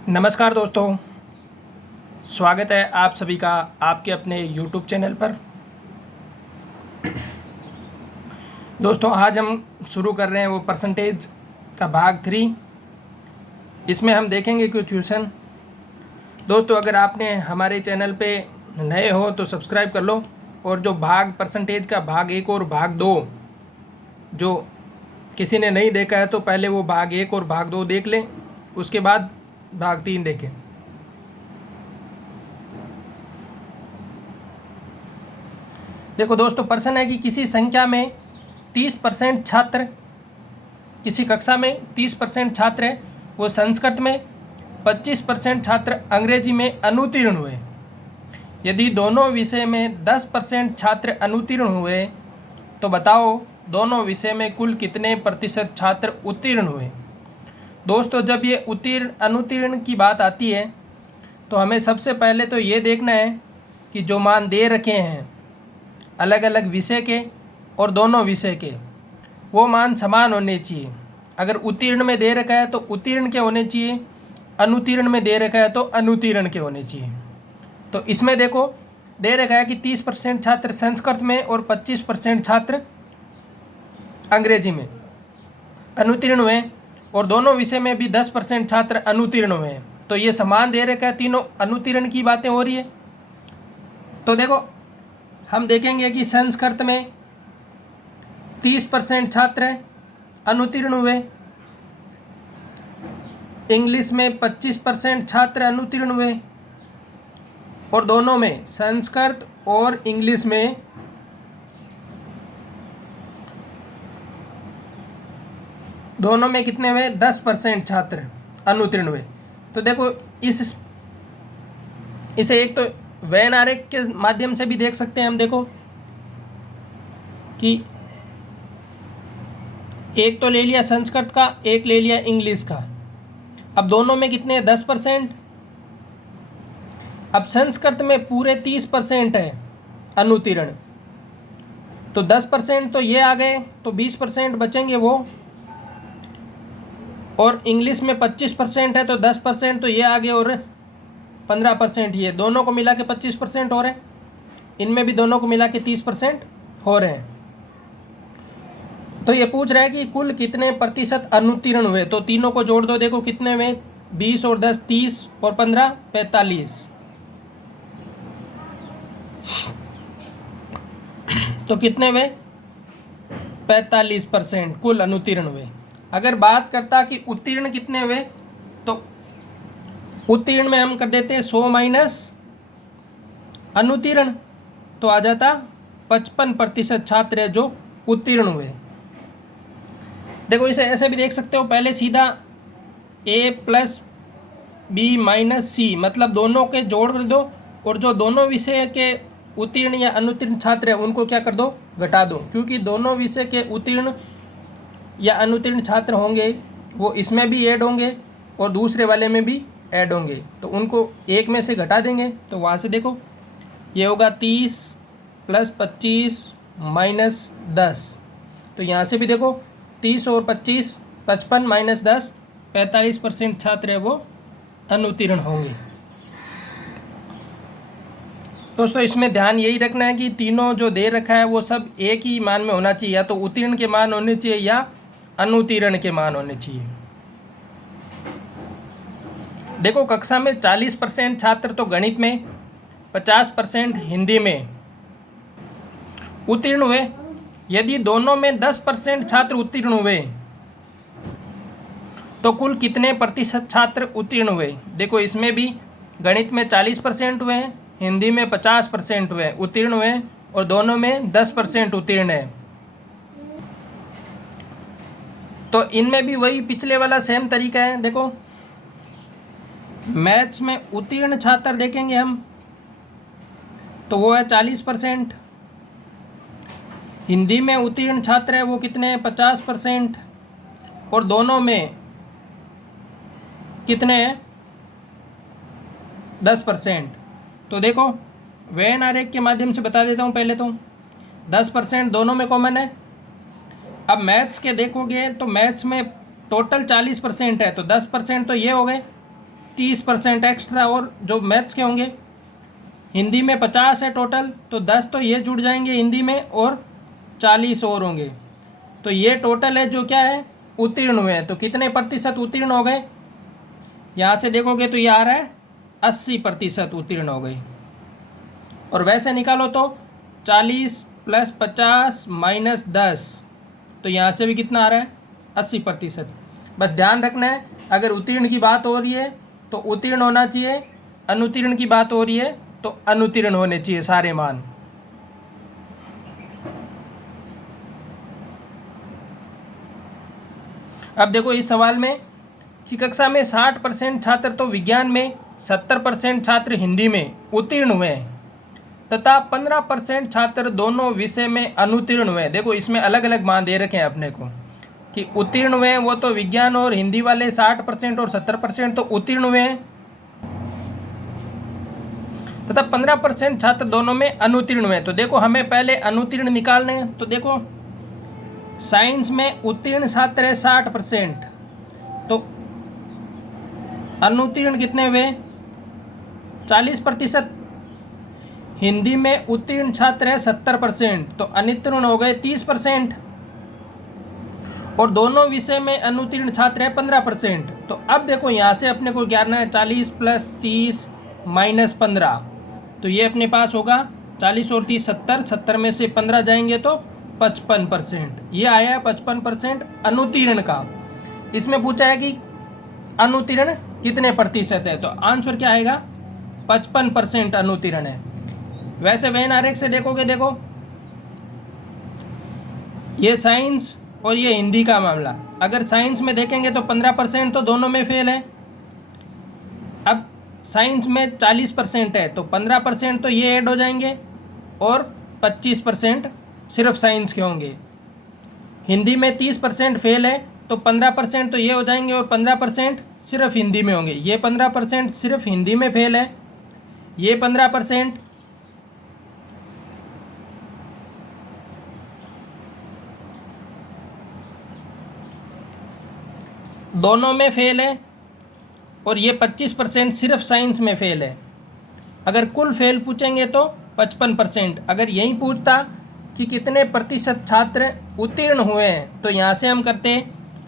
नमस्कार दोस्तों, स्वागत है आप सभी का आपके अपने YouTube चैनल पर। दोस्तों आज हम शुरू कर रहे हैं वो परसेंटेज का भाग 3। इसमें हम देखेंगे कुछ क्वेश्चन। दोस्तों अगर आपने हमारे चैनल पे नए हो तो सब्सक्राइब कर लो, और जो भाग परसेंटेज का भाग 1 और भाग 2 जो किसी ने नहीं देखा है तो पहले वो भाग 1 और भाग 2 देख लें, उसके बाद भाग 3 देखें। देखो दोस्तों, प्रश्न है कि किसी संख्या में 30% छात्र, किसी कक्षा में 30% छात्र है वो संस्कृत में, 25% छात्र अंग्रेजी में अनुत्तीर्ण हुए। यदि दोनों विषय में 10% छात्र अनुत्तीर्ण हुए तो बताओ दोनों विषय में कुल कितने प्रतिशत छात्र उत्तीर्ण हुए। दोस्तों जब ये उत्तीर्ण अनुत्तीर्ण की बात आती है तो हमें सबसे पहले तो ये देखना है कि जो मान दे रखे हैं अलग अलग विषय के और दोनों विषय के, वो मान समान होने चाहिए। अगर उत्तीर्ण में दे रखा है तो उत्तीर्ण के होने चाहिए, अनुत्तीर्ण में दे रखा है तो अनुत्तीर्ण के होने चाहिए। तो इसमें देखो दे रखा है कि 30% छात्र संस्कृत में और 25% छात्र अंग्रेजी में अनुत्तीर्ण हुए, और दोनों विषय में भी 10% छात्र अनुत्तीर्ण हुए हैं। तो ये समान दे रखा है, तीनों अनुत्तीर्ण की बातें हो रही है। तो देखो हम देखेंगे कि संस्कृत में 30% छात्र अनुत्तीर्ण हुए, इंग्लिश में 25% छात्र अनुत्तीर्ण हुए, और दोनों में संस्कृत और इंग्लिश में दोनों में कितने हुए, 10% छात्र अनुत्तीर्ण हुए। तो देखो इसे एक तो वेन आरेख के माध्यम से भी देख सकते हैं हम। देखो कि एक तो ले लिया संस्कृत का, एक ले लिया इंग्लिश का। अब दोनों में कितने हैं, 10%। अब संस्कृत में पूरे 30% है अनुत्तीर्ण, तो 10% तो ये आ गए, तो 20% बचेंगे वो। और इंग्लिश में 25% है तो 10% तो ये आ गए, और 15% ये, दोनों को मिला के 25% हो रहे हैं। इनमें भी दोनों को मिला के 30% हो रहे हैं। तो ये पूछ रहा है कि कुल कितने प्रतिशत अनुत्तीर्ण हुए। तो तीनों को जोड़ दो, देखो कितने हुए, 20 और 10 30 और 15 45। तो कितने हुए, 45% कुल अनुत्तीर्ण हुए। अगर बात करता कि उत्तीर्ण कितने हुए, तो उत्तीर्ण में हम कर देते हैं 100 माइनस अनुत्तीर्ण, तो आ जाता 55% छात्र है जो उत्तीर्ण हुए। देखो इसे ऐसे भी देख सकते हो, पहले सीधा a प्लस बी माइनस सी, मतलब दोनों के जोड़ कर दो, और जो दोनों विषय के उत्तीर्ण या अनुत्तीर्ण छात्र है उनको क्या कर दो, घटा दो। क्योंकि दोनों विषय के उत्तीर्ण या अनुत्तीर्ण छात्र होंगे वो इसमें भी ऐड होंगे और दूसरे वाले में भी ऐड होंगे, तो उनको एक में से घटा देंगे। तो वहाँ से देखो ये होगा 30 प्लस 25 माइनस 10। तो यहाँ से भी देखो 30 और 25 55 माइनस 10, 45% छात्र है वो अनुत्तीर्ण होंगे। दोस्तों इसमें ध्यान यही रखना है कि तीनों जो दे रखा है वो सब एक ही मान में होना चाहिए, या तो उत्तीर्ण के मान होने चाहिए या अनुत्तीर्ण के मान होने चाहिए। देखो कक्षा में 40% छात्र तो गणित में, 50% हिंदी में उत्तीर्ण हुए। यदि दोनों में 10% छात्र उत्तीर्ण हुए तो कुल कितने प्रतिशत छात्र उत्तीर्ण हुए। देखो इसमें भी गणित में 40% हुए हैं, हिंदी में 50% हुए उत्तीर्ण हुए, और दोनों में 10% उत्तीर्ण है। तो इनमें भी वही पिछले वाला सेम तरीका है। देखो मैथ्स में उत्तीर्ण छात्र देखेंगे हम तो वो है 40%, हिंदी में उत्तीर्ण छात्र है वो कितने हैं, 50%, और दोनों में कितने हैं, 10%। तो देखो वेन आरेख के माध्यम से बता देता हूँ। पहले तो 10% दोनों में कॉमन है। अब मैथ्स के देखोगे तो मैथ्स में टोटल 40% है, तो 10% तो ये हो गए, 30% एक्स्ट्रा और जो मैथ्स के होंगे। हिंदी में 50 है टोटल, तो 10 तो ये जुड़ जाएंगे हिंदी में और 40 और होंगे। तो ये टोटल है जो क्या है, उत्तीर्ण हुए हैं। तो कितने प्रतिशत उत्तीर्ण हो गए, यहाँ से देखोगे तो ये आ रहा है 80% उत्तीर्ण हो गए। और वैसे निकालो तो 40 + 50 - 10, तो यहाँ से भी कितना आ रहा है 80%। बस ध्यान रखना है, अगर उत्तीर्ण की बात हो रही है तो उत्तीर्ण होना चाहिए, अनुत्तीर्ण की बात हो रही है तो अनुत्तीर्ण होने चाहिए सारे मान। अब देखो इस सवाल में कि कक्षा में 60% छात्र तो विज्ञान में, 70% छात्र हिंदी में उत्तीर्ण हुए हैं तथा 15% छात्र दोनों विषय में अनुत्तीर्ण हुए हैं। देखो इसमें अलग अलग मान दे रखे हैं अपने को कि उत्तीर्ण हुए हैं वो तो विज्ञान और हिंदी वाले 60% और 70% तो उत्तीर्ण हुए हैं, तथा 15% छात्र दोनों में अनुत्तीर्ण हुए हैं। तो देखो हमें पहले अनुत्तीर्ण निकालने हैं। तो देखो साइंस में उत्तीर्ण छात्र है 60%, तो अनुत्तीर्ण कितने हुए 40%। हिंदी में उत्तीर्ण छात्र है 70%, तो अनुत्तीर्ण हो गए 30%। और दोनों विषय में अनुत्तीर्ण छात्र है 15%। तो अब देखो यहाँ से अपने को ज्ञान है 40 + 30 - 15, तो ये अपने पास होगा 40 और 30 70, 70 में से 15 जाएंगे तो 55%। ये आया है 55% अनुत्तीर्ण का। इसमें पूछा है कि अनुत्तीर्ण कितने प्रतिशत है, तो आंसर क्या आएगा 55% अनुत्तीर्ण है। वैसे वेन आरेख से देखोगे, देखो ये साइंस और ये हिंदी का मामला, अगर साइंस में देखेंगे तो 15% तो दोनों में फेल है। अब साइंस में 40% है तो 15% तो ये ऐड हो जाएंगे और 25% सिर्फ साइंस के होंगे। हिंदी में 30% फेल है तो 15% तो ये हो जाएंगे और 15% सिर्फ हिंदी में होंगे। ये 15% सिर्फ हिंदी में फेल है, ये 15% दोनों में फेल है और ये 25% सिर्फ साइंस में फेल है। अगर कुल फेल पूछेंगे तो 55%। अगर यही पूछता कि कितने प्रतिशत छात्र उत्तीर्ण हुए हैं तो यहाँ से हम करते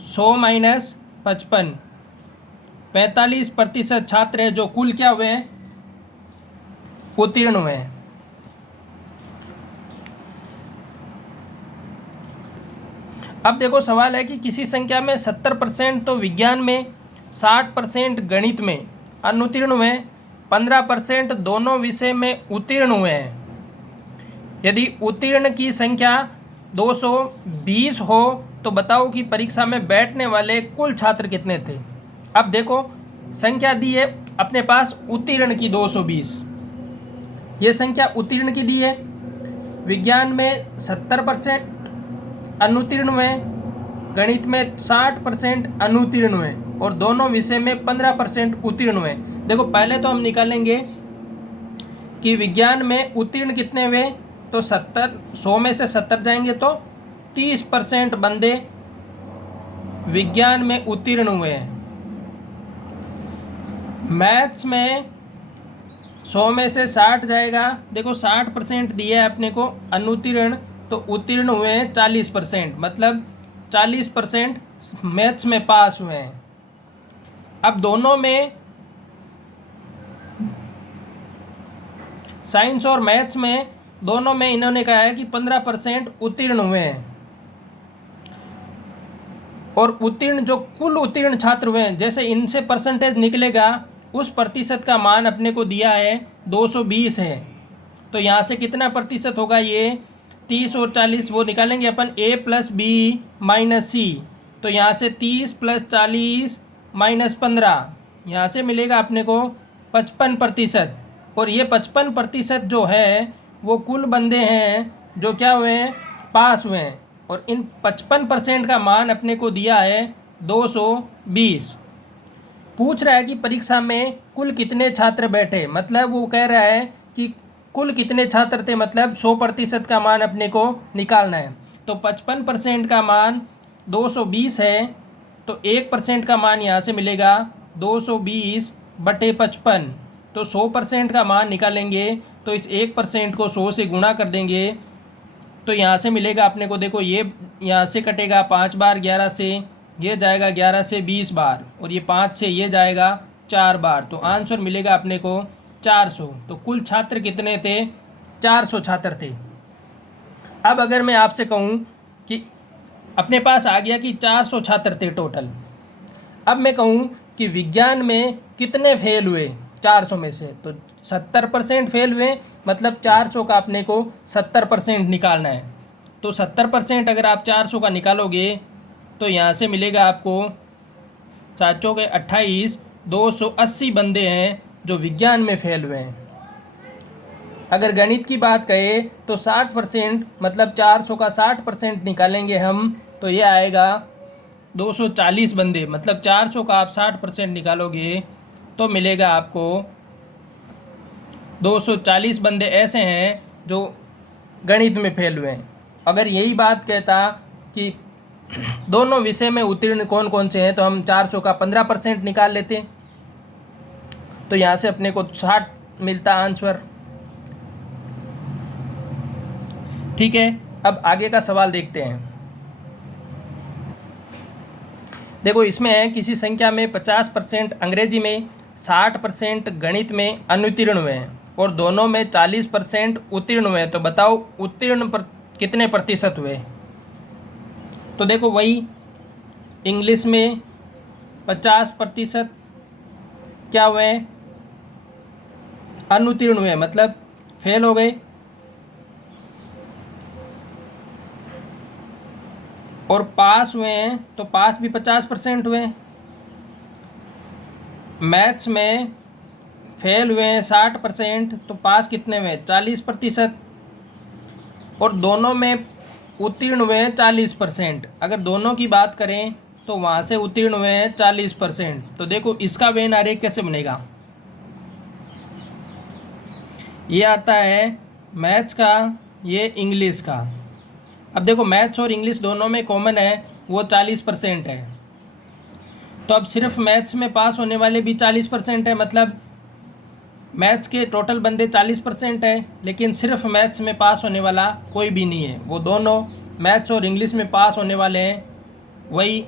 100 - 55, 45% छात्र है जो कुल क्या हुए हैं उत्तीर्ण हुए हैं। अब देखो सवाल है कि किसी संख्या में 70% तो विज्ञान में, 60% गणित में अनुत्तीर्ण हुए, 15% दोनों विषय में उत्तीर्ण हुए हैं। यदि उत्तीर्ण की संख्या 220 हो तो बताओ कि परीक्षा में बैठने वाले कुल छात्र कितने थे। अब देखो संख्या दी है अपने पास उत्तीर्ण की 220, ये संख्या उत्तीर्ण की दी है। विज्ञान में 70% अनुत्तीर्ण हुए, गणित में 60% अनुत्तीर्ण हुए और दोनों विषय में 15% उत्तीर्ण हुए। देखो पहले तो हम निकालेंगे कि विज्ञान में उत्तीर्ण कितने हुए, तो 100 में से 70 जाएंगे तो 30% बंदे विज्ञान में उत्तीर्ण हुए हैं। मैथ्स में 100 में से 60 जाएगा, देखो 60% दिया है अपने को अनुत्तीर्ण, तो उत्तीर्ण हुए हैं 40%, मतलब 40% मैथ्स में पास हुए हैं। अब दोनों में साइंस और मैथ्स में दोनों में इन्होंने कहा है कि 15% उत्तीर्ण हुए हैं। और उत्तीर्ण जो कुल उत्तीर्ण छात्र हुए हैं, जैसे इनसे परसेंटेज निकलेगा उस प्रतिशत का मान अपने को दिया है 220 है, तो यहाँ से कितना प्रतिशत होगा, ये 30 और 40 वो निकालेंगे अपन A + B - C, तो यहाँ से 30 + 40 - 15, यहाँ से मिलेगा अपने को 55%। और ये 55% जो है वो कुल बंदे हैं जो क्या हुए हैं पास हुए हैं। और इन 55% का मान अपने को दिया है 220। पूछ रहा है कि परीक्षा में कुल कितने छात्र बैठे, मतलब वो कह रहा है कि कुल कितने छात्र थे, मतलब 100% का मान अपने को निकालना है। तो 55% का मान 220 है, तो 1% का मान यहाँ से मिलेगा 220 बटे 55। तो 100% का मान निकालेंगे तो इस 1% को 100 से गुणा कर देंगे तो यहाँ से मिलेगा अपने को, देखो ये यहाँ से कटेगा 5 बार 11 से, ये जाएगा 11 से 20 बार, और ये 5 से ये जाएगा 4 बार। तो आंसर मिलेगा अपने को 400। तो कुल छात्र कितने थे? 400 छात्र थे। अब अगर मैं आपसे कहूँ कि अपने पास आ गया कि 400 छात्र थे टोटल, अब मैं कहूँ कि विज्ञान में कितने फेल हुए 400 में से, तो 70% फेल हुए, मतलब 400 का अपने को 70% निकालना है। तो 70% अगर आप 400 का निकालोगे तो यहाँ से मिलेगा आपको 4 के 28, 280 बंदे हैं जो विज्ञान में फेल हुए हैं। अगर गणित की बात करें तो 60%, मतलब 400 का 60% निकालेंगे हम तो ये आएगा 240 बंदे, मतलब 400 का आप 60% निकालोगे तो मिलेगा आपको 240 बंदे ऐसे हैं जो गणित में फेल हुए हैं। अगर यही बात कहता कि दोनों विषय में उत्तीर्ण कौन कौन से हैं तो हम 400 का 15% निकाल लेते, तो यहाँ से अपने को 60 मिलता आंसर। ठीक है, अब आगे का सवाल देखते हैं। देखो इसमें है किसी संख्या में 50% अंग्रेजी में, 60% गणित में अनुत्तीर्ण हुए हैं और दोनों में 40% उत्तीर्ण हुए हैं। तो बताओ उत्तीर्ण कितने प्रतिशत हुए? तो देखो वही इंग्लिश में 50% क्या हुए? अनुत्तीर्ण हुए, मतलब फेल हो गए। और पास हुए हैं तो पास भी 50% हुए। मैथ्स में फेल हुए हैं 60%, तो पास कितने हुए? 40%। और दोनों में उत्तीर्ण हुए हैं 40%। अगर दोनों की बात करें तो वहाँ से उत्तीर्ण हुए हैं 40%। तो देखो इसका वेन आरेख कैसे बनेगा? ये आता है मैथ्स का, ये इंग्लिश का। अब देखो मैथ्स और इंग्लिश दोनों में कॉमन है, वो 40% है। तो अब सिर्फ मैथ्स में पास होने वाले भी 40% है, मतलब मैथ्स के टोटल बंदे 40% है, लेकिन सिर्फ मैथ्स में पास होने वाला कोई भी नहीं है। वो दोनों मैथ्स और इंग्लिश में पास होने वाले हैं, वही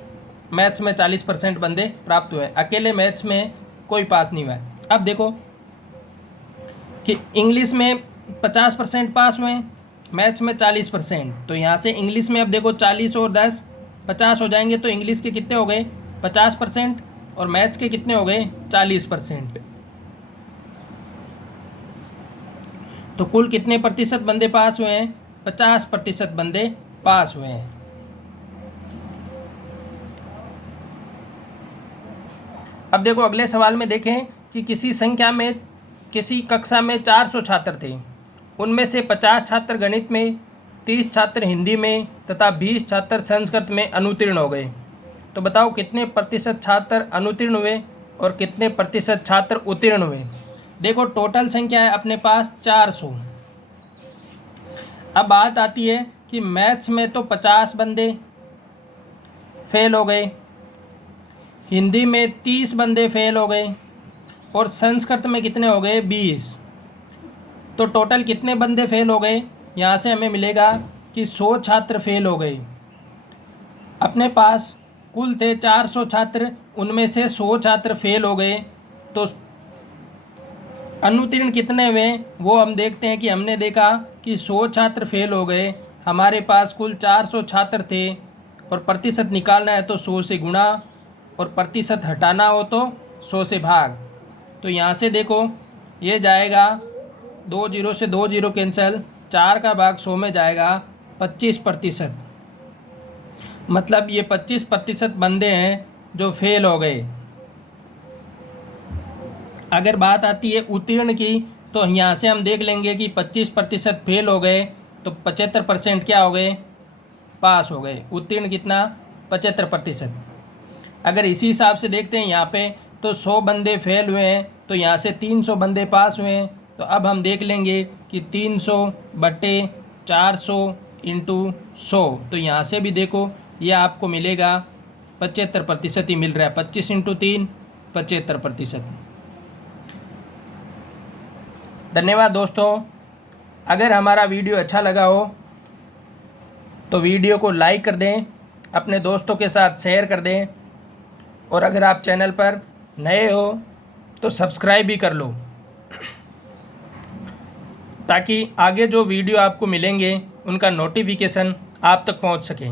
मैथ्स में 40% बंदे प्राप्त हुए, अकेले मैथ्स में कोई पास नहीं हुआ है। अब देखो कि इंग्लिश में 50% पास हुए, मैथ्स में 40%। तो यहाँ से इंग्लिश में अब देखो 40 और 10 50 हो जाएंगे, तो इंग्लिश के कितने हो गए? 50%, और मैथ्स के कितने हो गए? 40%। तो कुल कितने प्रतिशत बंदे पास हुए हैं? 50% बंदे पास हुए हैं। अब देखो अगले सवाल में देखें कि किसी कक्षा में 400 छात्र थे, उनमें से 50 छात्र गणित में, 30 छात्र हिंदी में तथा 20 छात्र संस्कृत में अनुत्तीर्ण हो गए। तो बताओ कितने प्रतिशत छात्र अनुत्तीर्ण हुए और कितने प्रतिशत छात्र उत्तीर्ण हुए? देखो टोटल संख्या है अपने पास 400। अब बात आती है कि मैथ्स में तो 50 बंदे फेल हो गए, हिंदी में 30 बंदे फेल हो गए और संस्कृत में कितने हो गए? 20। तो टोटल कितने बंदे फेल हो गए? यहाँ से हमें मिलेगा कि 100 छात्र फेल हो गए। अपने पास कुल थे 400 छात्र, उनमें से 100 छात्र फेल हो गए। तो अनुत्तीर्ण कितने हुए वो हम देखते हैं कि हमने देखा कि 100 छात्र फेल हो गए, हमारे पास कुल 400 छात्र थे और प्रतिशत निकालना है तो 100 से गुणा और प्रतिशत हटाना हो तो 100 से भाग। तो यहाँ से देखो ये जाएगा 2 जीरो से 2 जीरो कैंसिल, 4 का भाग 100 में जाएगा 25%। मतलब ये 25% बंदे हैं जो फेल हो गए। अगर बात आती है उत्तीर्ण की तो यहाँ से हम देख लेंगे कि 25% फेल हो गए तो 75% क्या हो गए? पास हो गए। उत्तीर्ण कितना? 75%। अगर इसी हिसाब से देखते हैं यहाँ पे तो 100 बंदे फेल हुए हैं तो यहाँ से 300 बंदे पास हुए हैं। तो अब हम देख लेंगे कि 300 बटे 400 इंटू 100, तो यहाँ से भी देखो ये आपको मिलेगा 75% ही मिल रहा है। 25 इंटू 3 75%। धन्यवाद दोस्तों। अगर हमारा वीडियो अच्छा लगा हो तो वीडियो को लाइक कर दें, अपने दोस्तों के साथ शेयर कर दें, और अगर आप चैनल पर नए हो तो सब्सक्राइब भी कर लो, ताकि आगे जो वीडियो आपको मिलेंगे उनका नोटिफिकेशन आप तक पहुंच सके।